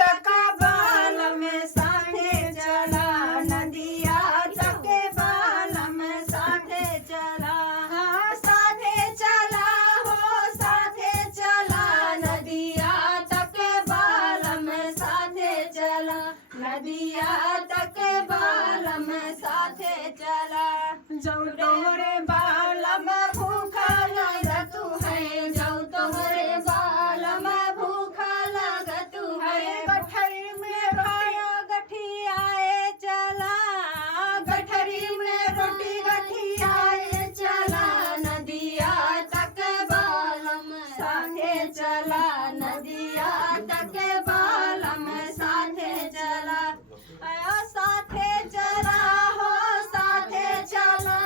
तक बाल में साथे चला, नदिया तक बाल में साथे चला। हाँ साथे चला हो साथे चला, नदिया तक बाल में साथे चला, नदिया तक बाल में साथे चला। जौ तोहरे बाल में भूखा लगत है, जौ तोहरे बाल में भूखा लगत है। गठरी में रोटिया गठियाए चला, गठरी में रोटी गठियाए चला, नदिया तक बाल में साथे चला, नदिया तक बाल में साथे चला। साथे चला हो साथे चला,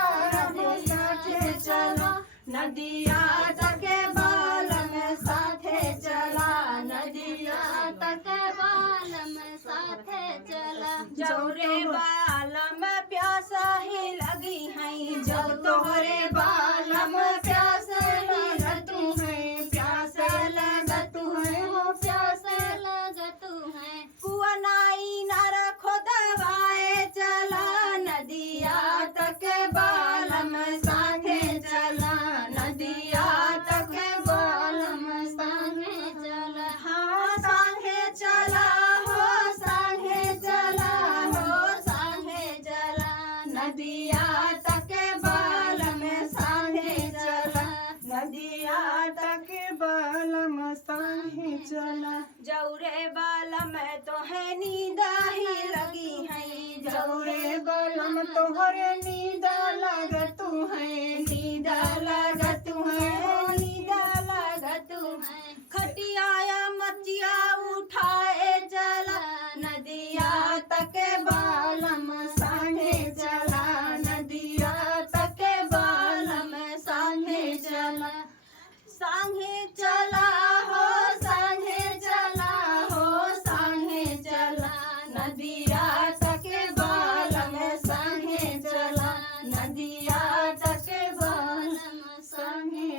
साथे चला, नदिया तक बाल में साथे चला, नदिया तक बाल में साथे चला। जौरे बाल में प्यास ही लगी है, जौ तोहरे बाल में प्यास लगत है, प्यास लगत है हो प्यास लगत है। कुआं नाई नर खोदवाए चला, नदिया तक बाल में साथे चला, नदिया तक बाल में साथे चला। हाँ साथे चला हो साथे चला, हो साथे चला, नदिया तक बाल में साथे चला, नदिया तक बाल में साथे चला। जौरे बाल में तो है नींद ही लगी है, जौरे बाल में तोहरे नींद लगत है, नींद लगत है, नींद लगत है। खटिया मचिया